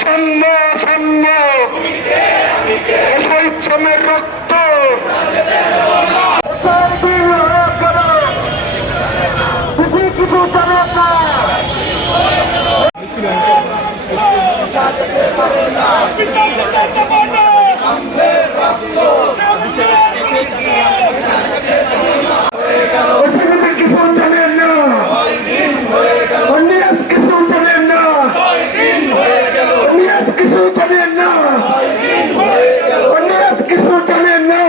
সৈন্য সৈন্য শহীদ রক্ত। কিছু জানেন না অনেক কিছু জানেন না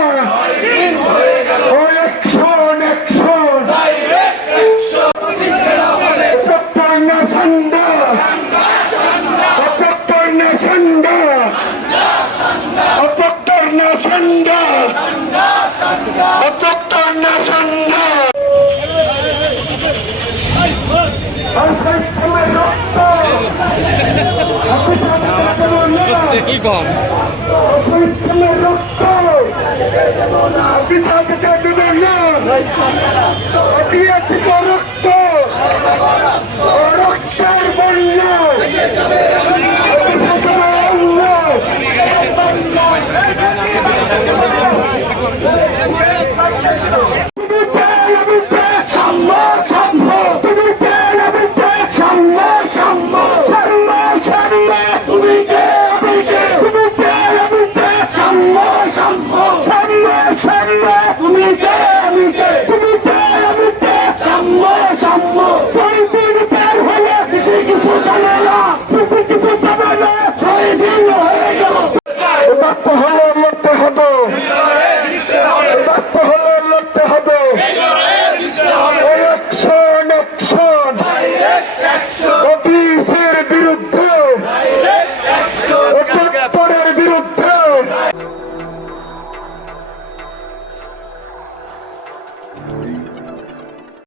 Al frente me rompo! কম। রক্ত রক্তের বন্যা Sangha